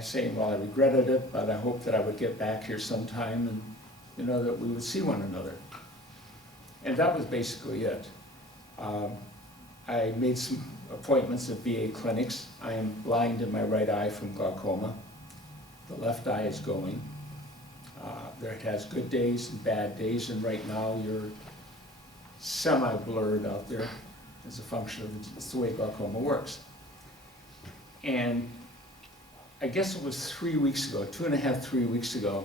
saying, well, I regretted it, but I hoped that I would get back here sometime and, you know, that we would see one another. And that was basically it. I made some appointments at VA clinics. I am blind in my right eye from glaucoma. The left eye is going. It has good days and bad days, and right now you're semi-blurred out there as a function of it's the way glaucoma works. And I guess it was 3 weeks ago, 2.5, 3 weeks ago,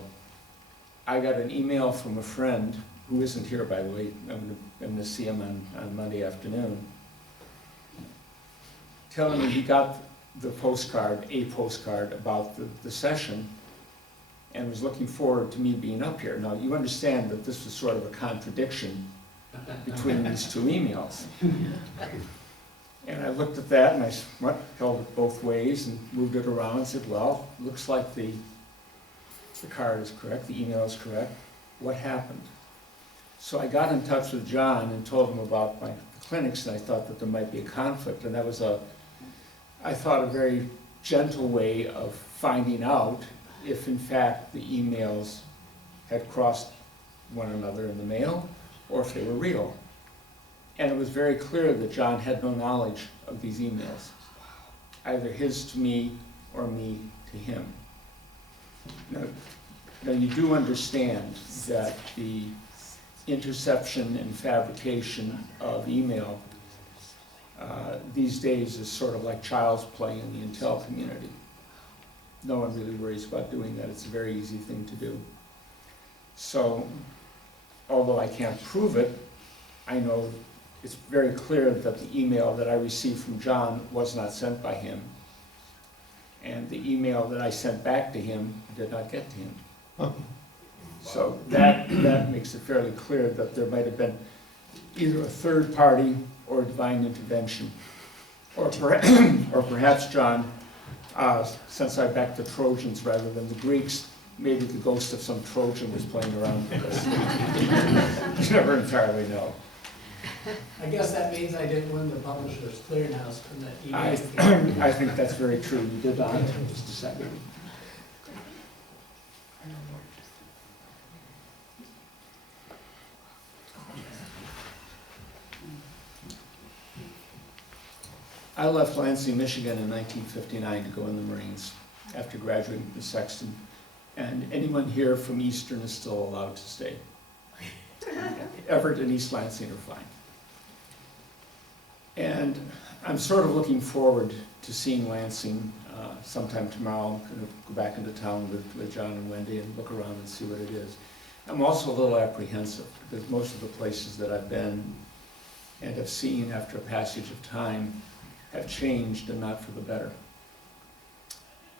I got an email from a friend who isn't here, by the way. I'm going to see him on Monday afternoon, telling me he got the postcard, a postcard about the session, and was looking forward to me being up here. Now, you understand that this was sort of a contradiction between these two emails. And I looked at that and I held it both ways and moved it around and said, well, looks like the card is correct, the email is correct. What happened? So I got in touch with John and told him about my clinics, and I thought that there might be a conflict. And that was I thought, a very gentle way of finding out if in fact the emails had crossed one another in the mail or if they were real. And it was very clear that John had no knowledge of these emails, either his to me or me to him. Now you do understand that the interception and fabrication of email these days is sort of like child's play in the intel community. No one really worries about doing that. It's a very easy thing to do. So, although I can't prove it, I know it's very clear that the email that I received from John was not sent by him. And the email that I sent back to him did not get to him. So that makes it fairly clear that there might have been either a third party or divine intervention. Or perhaps John, since I backed the Trojans rather than the Greeks, maybe the ghost of some Trojan was playing around with us. You never entirely know. I guess that means I didn't win the Publishers Clearinghouse from that email. I think that's very true. You did not. Just a second. I left Lansing, Michigan in 1959 to go in the Marines after graduating from Sexton. And anyone here from Eastern is still allowed to stay. Everett and East Lansing are fine. And I'm sort of looking forward to seeing Lansing sometime tomorrow. I'm going to go back into town with John and Wendy and look around and see what it is. I'm also a little apprehensive because most of the places that I've been and have seen after a passage of time have changed and not for the better.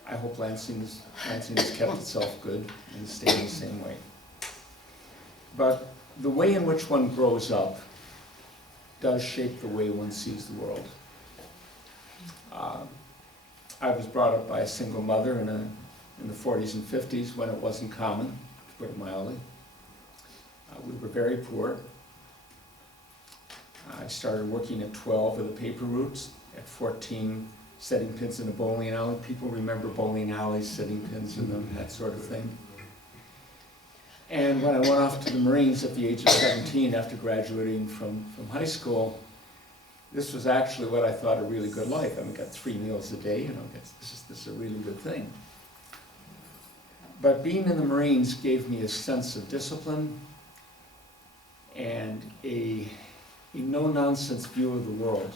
I hope Lansing has kept itself good and is staying the same way. But the way in which one grows up does shape the way one sees the world. I was brought up by a single mother in the 40s and 50s when it wasn't common, to put it mildly. We were very poor. I started working at 12 with the paper routes. At 14, setting pins in a bowling alley. People remember bowling alleys, setting pins in them, that sort of thing. And when I went off to the Marines at the age of 17 after graduating from high school, this was actually what I thought a really good life. I mean, I got 3 meals a day, you know, this is a really good thing. But being in the Marines gave me a sense of discipline and a no-nonsense view of the world.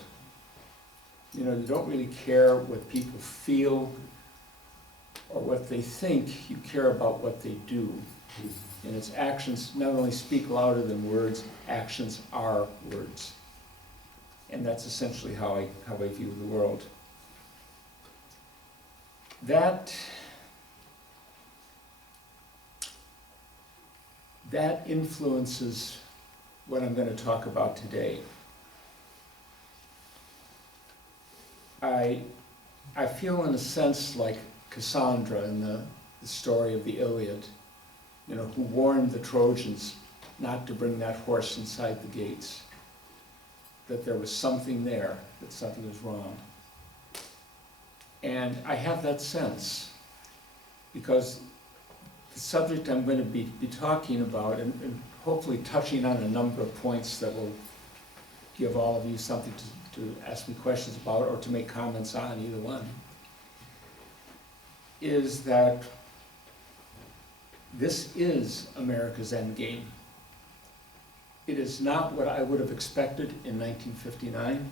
You know, you don't really care what people feel or what they think, you care about what they do. And its actions not only speak louder than words, actions are words. And that's essentially how I view the world. That influences what I'm going to talk about today. I feel in a sense like Cassandra in the story of the Iliad, you know, who warned the Trojans not to bring that horse inside the gates, that there was something there, that something was wrong. And I have that sense. because the subject I'm going to be talking about, and hopefully touching on a number of points that will give all of you something to ask me questions about or to make comments on, either one, is that this is America's endgame. It is not what I would have expected in 1959.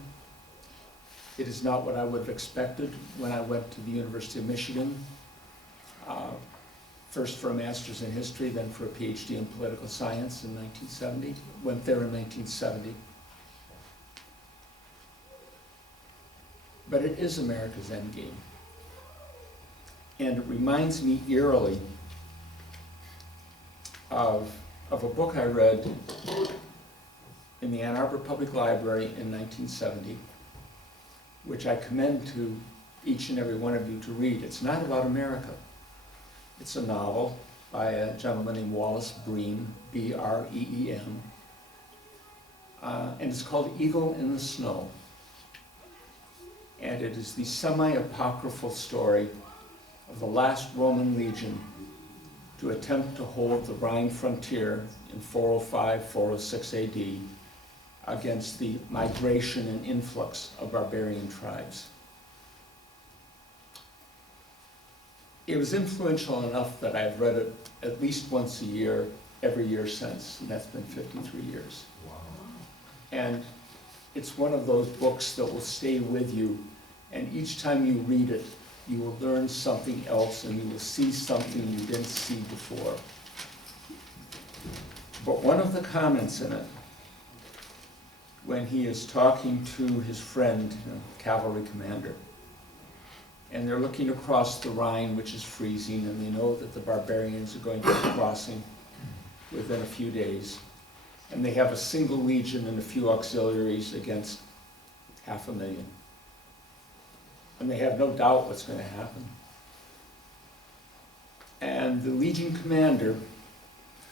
It is not what I would have expected when I went to the University of Michigan, first for a master's in history, then for a PhD in political science in 1970. Went there in 1970. But it is America's endgame. And it reminds me eerily of a book I read in the Ann Arbor Public Library in 1970, which I commend to each and every one of you to read. It's not about America. It's a novel by a gentleman named Wallace Breem, B-R-E-E-M, and it's called Eagle in the Snow. And it is the semi-apocryphal story of the last Roman legion to attempt to hold the Rhine frontier in 405, 406 AD against the migration and influx of barbarian tribes. It was influential enough that I've read it at least once a year, every year since, and that's been 53 years. Wow. And it's one of those books that will stay with you, and each time you read it, you will learn something else and you will see something you didn't see before. But one of the comments in it, when he is talking to his friend, cavalry commander, and they're looking across the Rhine, which is freezing, and they know that the barbarians are going to be crossing within a few days, and they have a single legion and a few auxiliaries against 500,000. And they have no doubt what's going to happen. And the legion commander,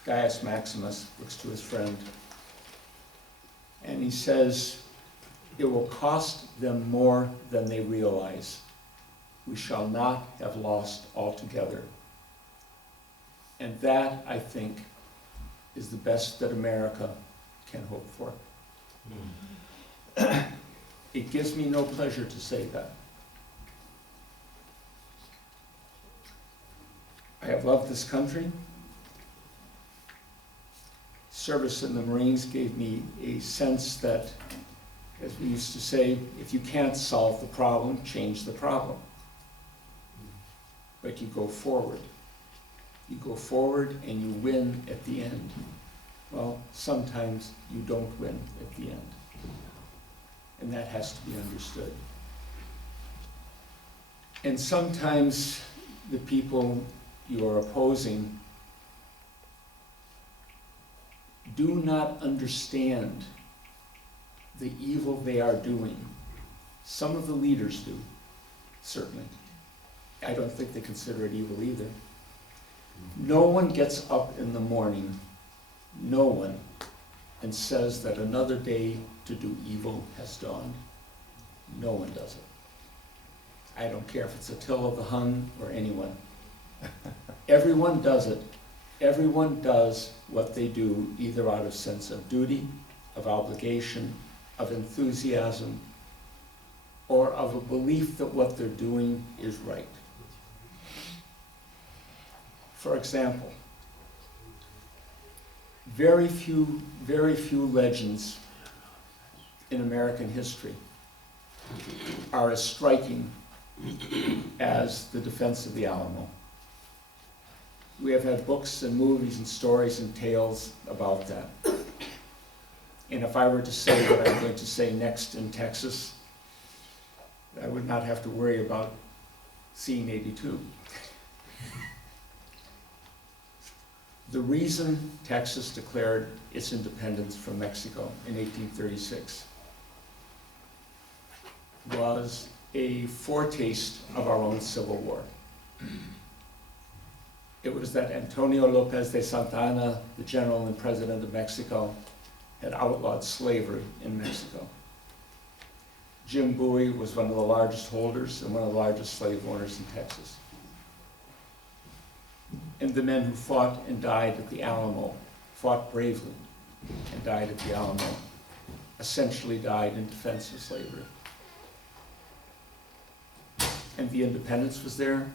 Gaius Maximus, looks to his friend, and he says, "It will cost them more than they realize. We shall not have lost altogether." And that, I think, is the best that America can hope for. It gives me no pleasure to say that. I have loved this country. Service in the Marines gave me a sense that, as we used to say, if you can't solve the problem, change the problem. But you go forward. You go forward and you win at the end. Well, sometimes you don't win at the end. And that has to be understood. And sometimes the people you are opposing do not understand the evil they are doing. Some of the leaders do, certainly. I don't think they consider it evil either. No one gets up in the morning, no one, and says that another day to do evil has dawned. No one does it. I don't care if it's Attila the Hun or anyone. Everyone does it. Everyone does what they do either out of sense of duty, of obligation, of enthusiasm, or of a belief that what they're doing is right. For example, very few legends in American history are as striking as the defense of the Alamo. We have had books and movies and stories and tales about that. And if I were to say what I'm going to say next in Texas, I would not have to worry about seeing 82. The reason Texas declared its independence from Mexico in 1836 was a foretaste of our own Civil War. It was that Antonio Lopez de Santa Anna, the general and president of Mexico, had outlawed slavery in Mexico. Jim Bowie was one of the largest holders and one of the largest slave owners in Texas. and the men who fought and died at the Alamo, fought bravely and died at the Alamo, essentially died in defense of slavery. And the independence was there.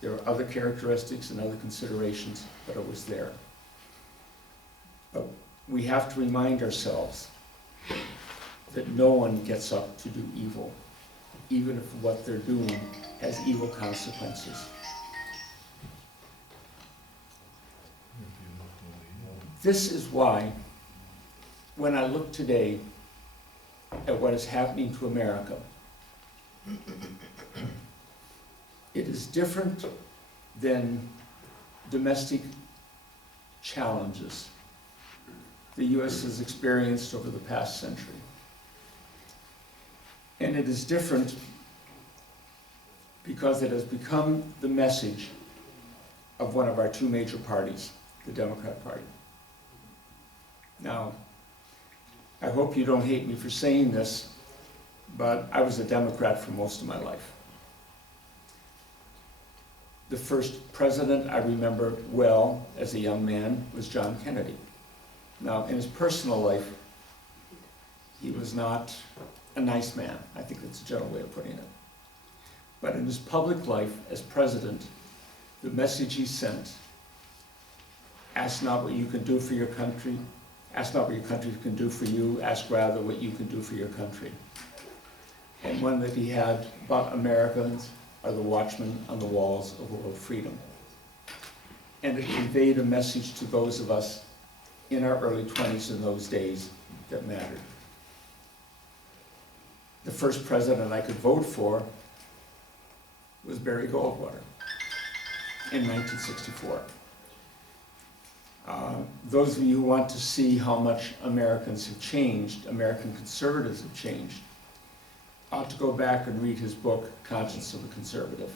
There were other characteristics and other considerations, but it was there. But we have to remind ourselves that no one gets up to do evil, even if what they're doing has evil consequences. This is why, when I look today at what is happening to America, it is different than domestic challenges the U.S. has experienced over the past century. And it is different because it has become the message of one of our two major parties, the Democrat Party. Now, I hope you don't hate me for saying this, but I was a Democrat for most of my life. The first president I remember well as a young man was John Kennedy. Now, in his personal life, he was not a nice man. I think that's a general way of putting it. But in his public life as president, the message he sent, ask not what you can do for your country, ask not what your country can do for you, ask rather what you can do for your country. And one that he had about Americans are the watchmen on the walls of world freedom. And it conveyed a message to those of us in our early 20s in those days that mattered. The first president I could vote for was Barry Goldwater in 1964. Those of you who want to see how much Americans have changed, American conservatives have changed, ought to go back and read his book, Conscience of a Conservative.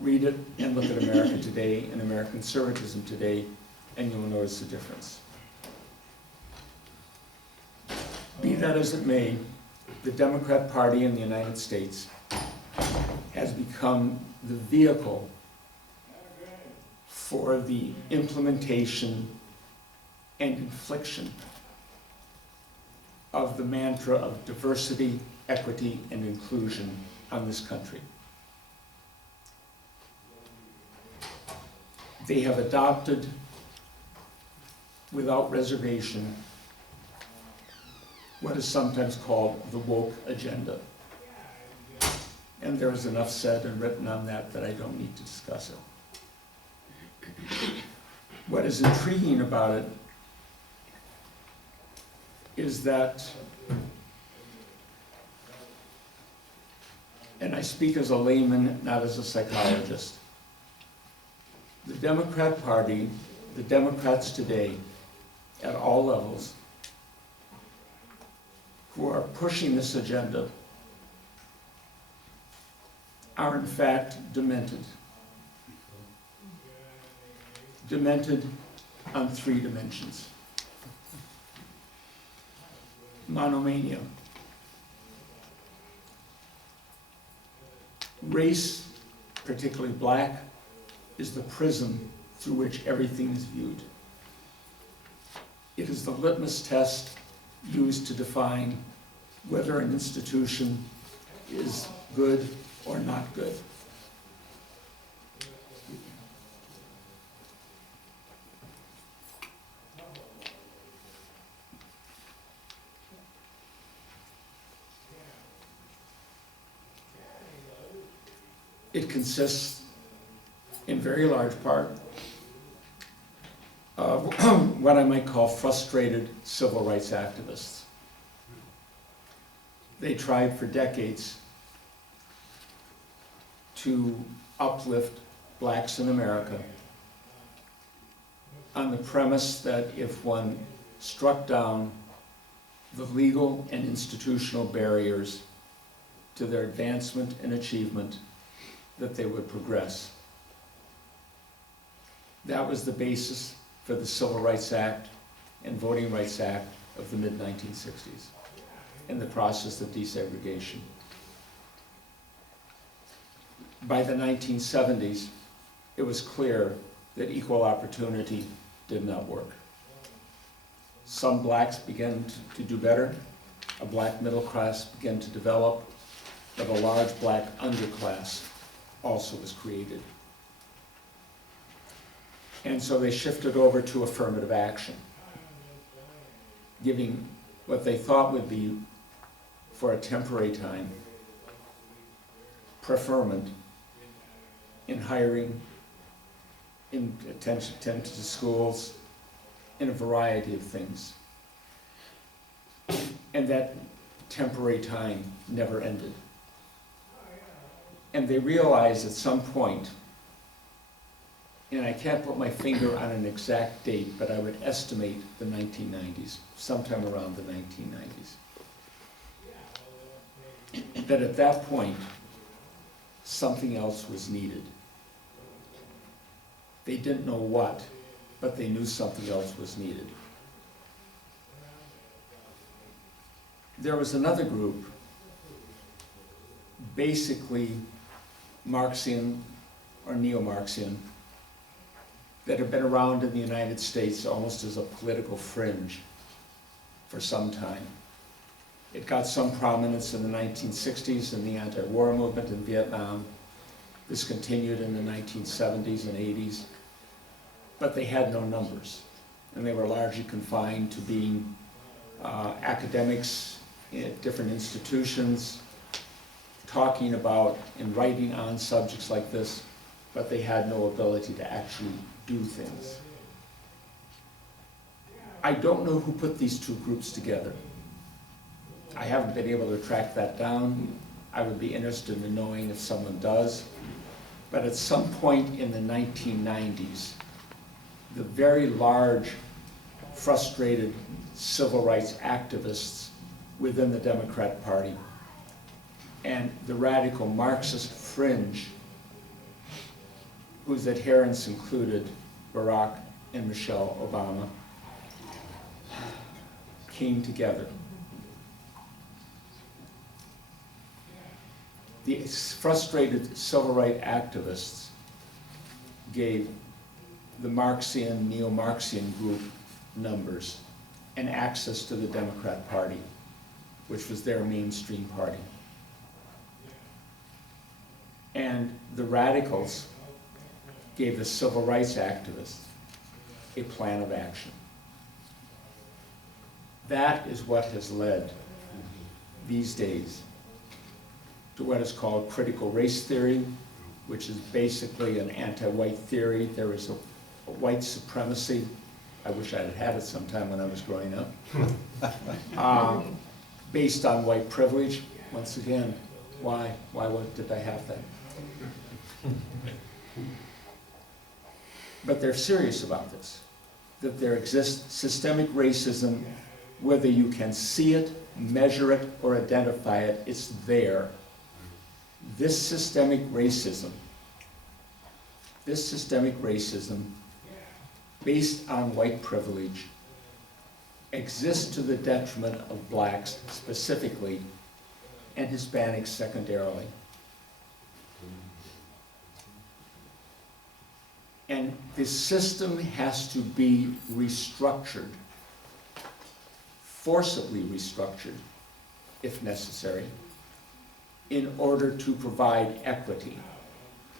Read it and look at America today and American conservatism today, and you'll notice the difference. Be that as it may, the Democrat Party in the United States has become the vehicle for the implementation and infliction of the mantra of diversity, equity, and inclusion on this country. They have adopted, without reservation, what is sometimes called the woke agenda. And there is enough said and written on that that I don't need to discuss it. What is intriguing about it is that, and I speak as a layman, not as a psychologist, the Democrat Party, the Democrats today, at all levels, who are pushing this agenda, are in fact demented. Demented on three dimensions. Monomania. Race, particularly black, is the prism through which everything is viewed. It is the litmus test used to define whether an institution is good or not good. It consists, in very large part, of what I might call frustrated civil rights activists. They tried for decades to uplift blacks in America on the premise that if one struck down the legal and institutional barriers to their advancement and achievement, that they would progress. That was the basis for the Civil Rights Act and Voting Rights Act of the mid-1960s and the process of desegregation. By the 1970s, it was clear that equal opportunity did not work. Some blacks began to do better, a black middle class began to develop, but a large black underclass also was created. And so they shifted over to affirmative action, giving what they thought would be, for a temporary time, preferment in hiring, in attention to schools, in a variety of things. And that temporary time never ended. And they realized at some point, and I can't put my finger on an exact date, but I would estimate the 1990s, sometime around the 1990s, that at that point, something else was needed. They didn't know what, but they knew something else was needed. There was another group, basically Marxian or neo-Marxian, that had been around in the United States almost as a political fringe for some time. It got some prominence in the 1960s in the anti-war movement in Vietnam. This continued in the 1970s and 80s, but they had no numbers, and they were largely confined to being academics at different institutions, talking about and writing on subjects like this, but they had no ability to actually do things. I don't know who put these two groups together. I haven't been able to track that down. I would be interested in knowing if someone does. But at some point in the 1990s, the very large, frustrated civil rights activists within the Democrat Party and the radical Marxist fringe, whose adherents included Barack and Michelle Obama, came together. The frustrated civil rights activists gave the Marxian, neo-Marxian group numbers and access to the Democrat Party, which was their mainstream party. And the radicals gave the civil rights activists a plan of action. That is what has led these days to what is called critical race theory, which is basically an anti-white theory. There is a white supremacy. I wish I'd had it sometime when I was growing up. Based on white privilege. Once again, why did I have that? But they're serious about this, that there exists systemic racism, whether you can see it, measure it, or identify it, it's there. This systemic racism based on white privilege exists to the detriment of blacks specifically and Hispanics secondarily. And the system has to be restructured, forcibly restructured, if necessary, in order to provide equity.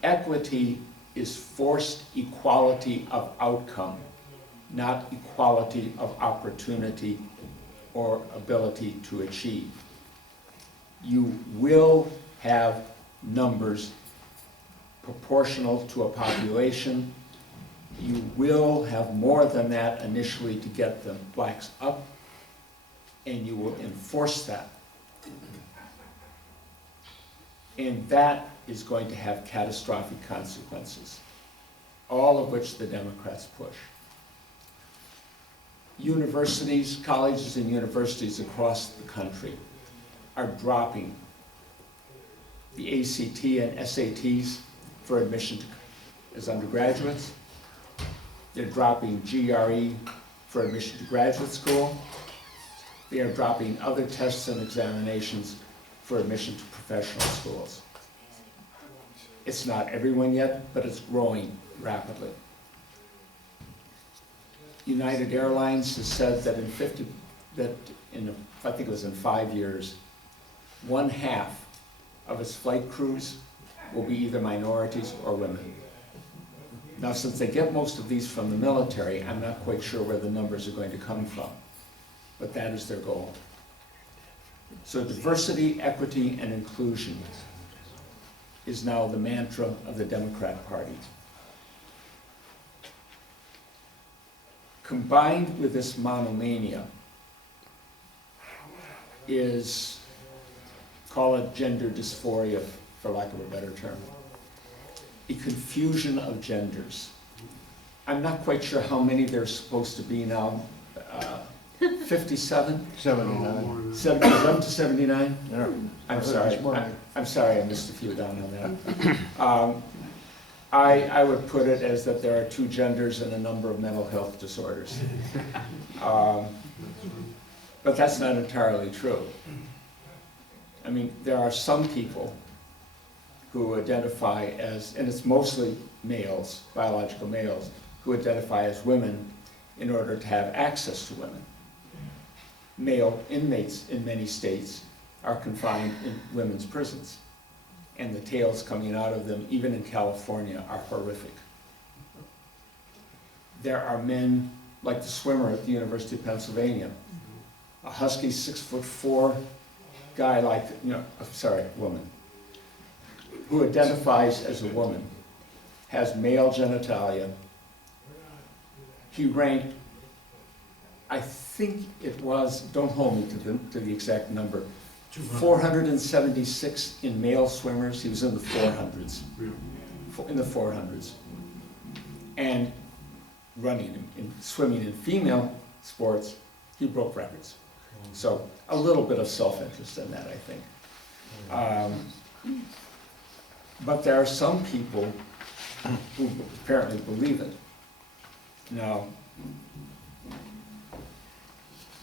Equity is forced equality of outcome, not equality of opportunity or ability to achieve. You will have numbers proportional to a population. You will have more than that initially to get the blacks up, and you will enforce that. And that is going to have catastrophic consequences, all of which the Democrats push. Universities, colleges and universities across the country are dropping the ACT and SATs for admission as undergraduates. They're dropping GRE for admission to graduate school. They are dropping other tests and examinations for admission to professional schools. It's not everyone yet, but it's growing rapidly. United Airlines has said that I think it was in 5 years, 1/2 of its flight crews will be either minorities or women. Now, since they get most of these from the military, I'm not quite sure where the numbers are going to come from, but that is their goal. So diversity, equity, and inclusion is now the mantra of the Democrat Party. Combined with this monomania is, call it gender dysphoria, for lack of a better term, a confusion of genders. I'm not quite sure how many there's supposed to be now. 57? 79. 70, up to 79? Yeah. I'm sorry. I'm sorry, I missed a few down on that. I would put it as that there are 2 genders and a number of mental health disorders. But that's not entirely true. I mean, there are some people who identify as, and it's mostly males, biological males, who identify as women in order to have access to women. Male inmates in many states are confined in women's prisons, and the tales coming out of them, even in California, are horrific. There are men, like the swimmer at the University of Pennsylvania, a husky 6'4" guy like, woman, who identifies as a woman, has male genitalia. He ranked, I think it was, don't hold me to the exact number, 476 in male swimmers. He was in the 400s. In the 400s. And running and swimming in female sports, he broke records. So a little bit of self-interest in that, I think. But there are some people who apparently believe it. Now,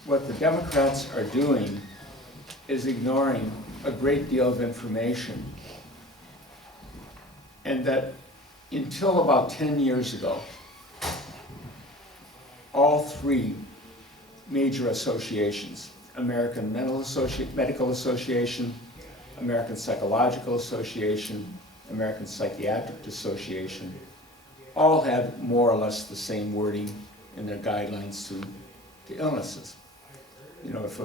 what the Democrats are doing is ignoring a great deal of information, and that until about 10 years ago, all 3 major associations, American Medical Association, American Psychological Association, American Psychiatric Association, all had more or less the same wording in their guidelines to illnesses. You know, if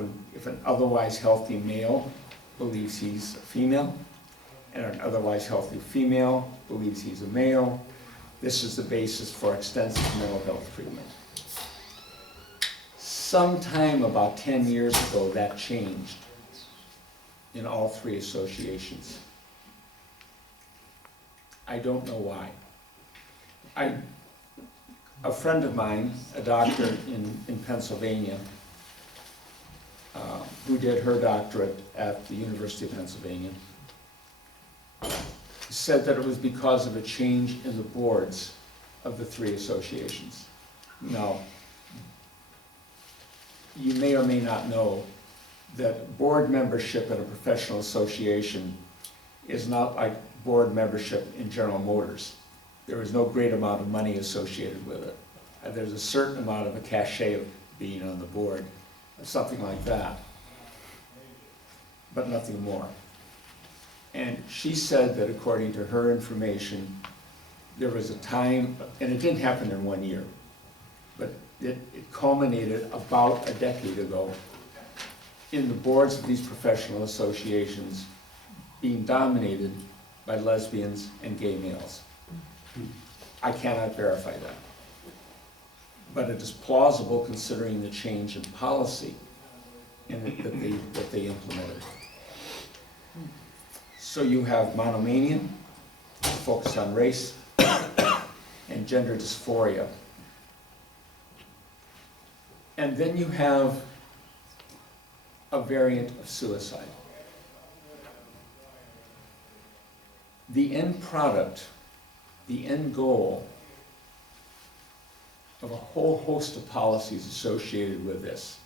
an otherwise healthy male believes he's a female, and an otherwise healthy female believes he's a male, this is the basis for extensive mental health treatment. Sometime about 10 years ago, that changed in all 3 associations. I don't know why. A friend of mine, a doctor in Pennsylvania, who did her doctorate at the University of Pennsylvania, said that it was because of a change in the boards of the 3 associations. Now, you may or may not know that board membership in a professional association is not like board membership in General Motors. There is no great amount of money associated with it. There's a certain amount of a cachet of being on the board, something like that, but nothing more. And she said that according to her information, there was a time, and it didn't happen in 1 year, but it culminated about a decade ago in the boards of these professional associations being dominated by lesbians and gay males. I cannot verify that, but it is plausible considering the change in policy that they implemented. So you have monomania, focus on race, and gender dysphoria. And then you have a variant of suicide. The end product, the end goal of a whole host of policies associated with this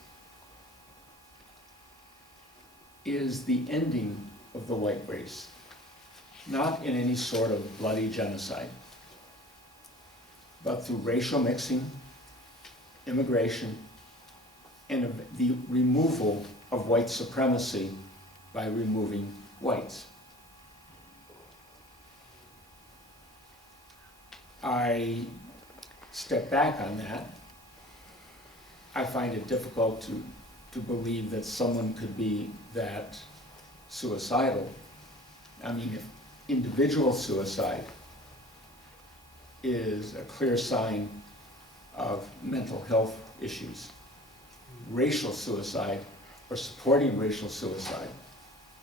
is the ending of the white race. not in any sort of bloody genocide, but through racial mixing, immigration, and the removal of white supremacy by removing whites. I step back on that. I find it difficult to believe that someone could be that suicidal. I mean, if individual suicide is a clear sign of mental health issues, racial suicide or supporting racial suicide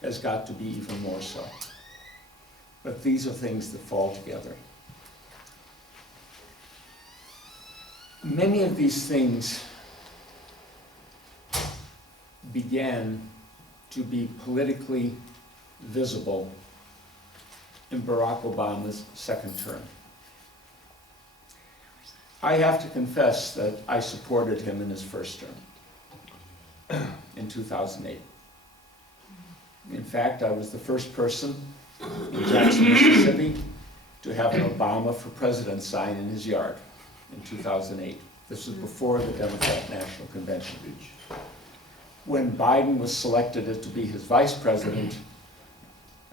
has got to be even more so. But these are things that fall together. Many of these things began to be politically visible in Barack Obama's second term. I have to confess that I supported him in his first term in 2008. In fact, I was the first person in Jackson, Mississippi to have an Obama for President sign in his yard in 2008. This was before the Democrat National Convention. When Biden was selected to be his vice president,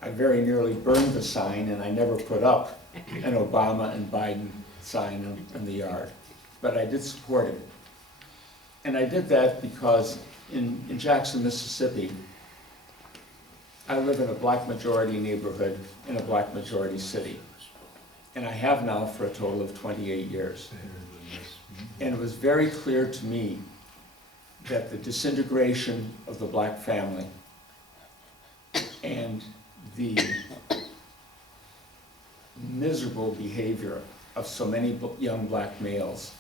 I very nearly burned the sign, and I never put up an Obama and Biden sign in the yard. But I did support it. And I did that because in Jackson, Mississippi, I live in a black majority neighborhood in a black majority city. And I have now for a total of 28 years. And it was very clear to me that the disintegration of the black family and the miserable behavior of so many young black males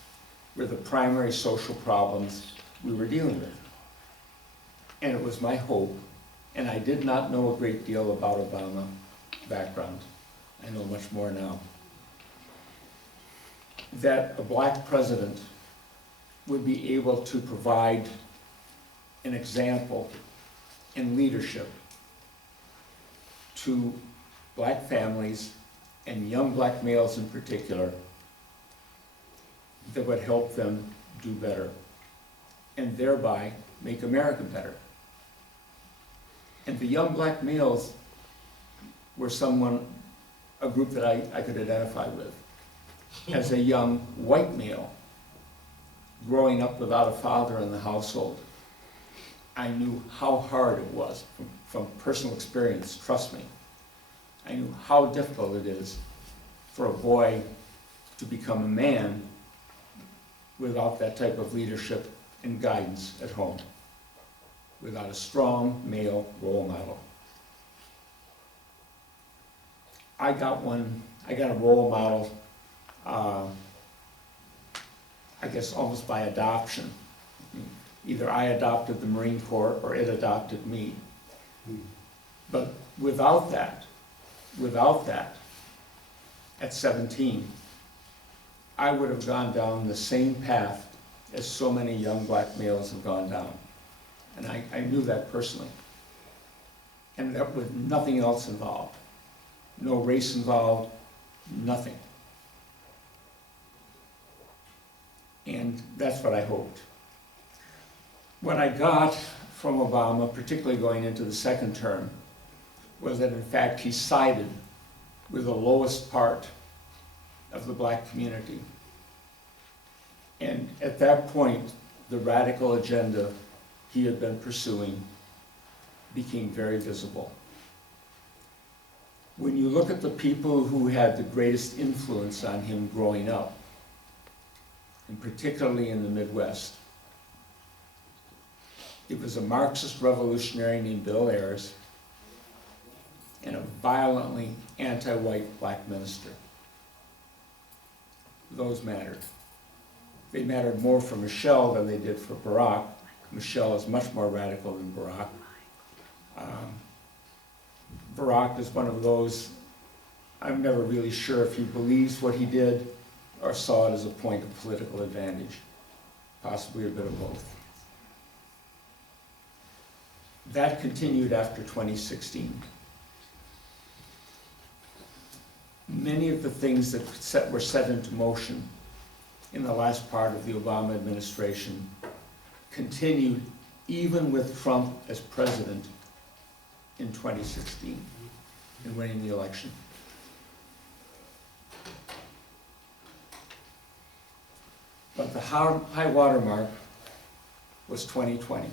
were the primary social problems we were dealing with. And it was my hope, and I did not know a great deal about Obama background. I know much more now. That a black president would be able to provide an example in leadership to black families and young black males in particular that would help them do better and thereby make America better. And the young black males were a group that I could identify with. As a young white male, growing up without a father in the household, I knew how hard it was from personal experience, trust me. I knew how difficult it is for a boy to become a man without that type of leadership and guidance at home, without a strong male role model. I got a role model, I guess almost by adoption. Either I adopted the Marine Corps or it adopted me. But without that, at 17, I would have gone down the same path as so many young black males have gone down. And I knew that personally. And that with nothing else involved. No race involved, nothing. And that's what I hoped. What I got from Obama, particularly going into the second term, was that in fact he sided with the lowest part of the black community. And at that point, the radical agenda he had been pursuing became very visible. When you look at the people who had the greatest influence on him growing up, and particularly in the Midwest, it was a Marxist revolutionary named Bill Ayers and a violently anti-white black minister. Those mattered. They mattered more for Michelle than they did for Barack. Michelle is much more radical than Barack. Barack is one of those, I'm never really sure if he believes what he did or saw it as a point of political advantage, possibly a bit of both. That continued after 2016. many of the things that were set into motion in the last part of the Obama administration continued even with Trump as president in 2016 and winning the election. But the high water mark was 2020.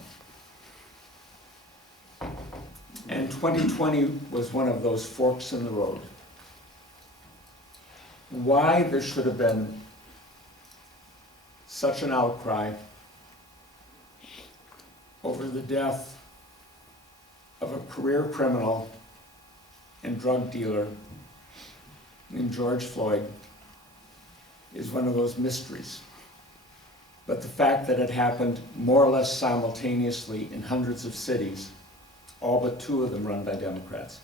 And 2020 was one of those forks in the road. Why there should have been such an outcry over the death of a career criminal and drug dealer named George Floyd is one of those mysteries. But the fact that it happened more or less simultaneously in hundreds of cities, all but 2 of them run by Democrats,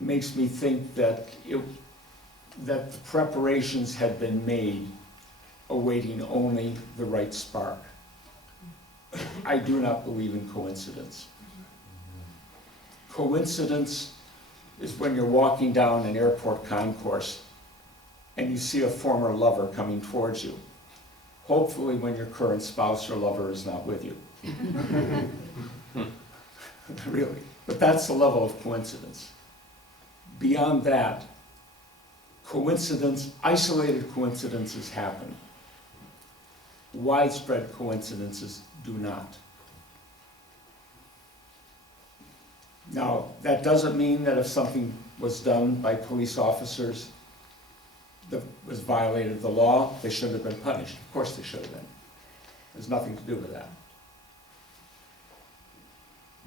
makes me think that that the preparations had been made awaiting only the right spark. I do not believe in coincidence. Coincidence is when you're walking down an airport concourse and you see a former lover coming towards you. Hopefully when your current spouse or lover is not with you. Really. But that's the level of coincidence. Beyond that, isolated coincidences happen. Widespread coincidences do not. Now, that doesn't mean that if something was done by police officers that was violated the law, they shouldn't have been punished. Of course they should have been. There's nothing to do with that.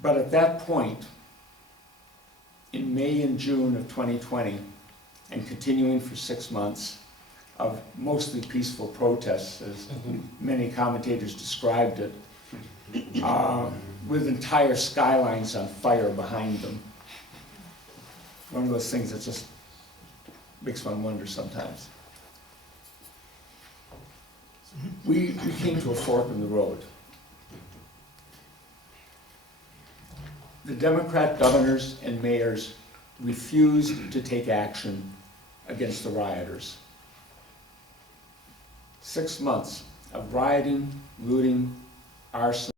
But at that point, in May and June of 2020, and continuing for 6 months of mostly peaceful protests, as many commentators described it, with entire skylines on fire behind them. One of those things that just makes one wonder sometimes. We came to a fork in the road. The Democrat governors and mayors refused to take action against the rioters. 6 months of rioting, looting, arson,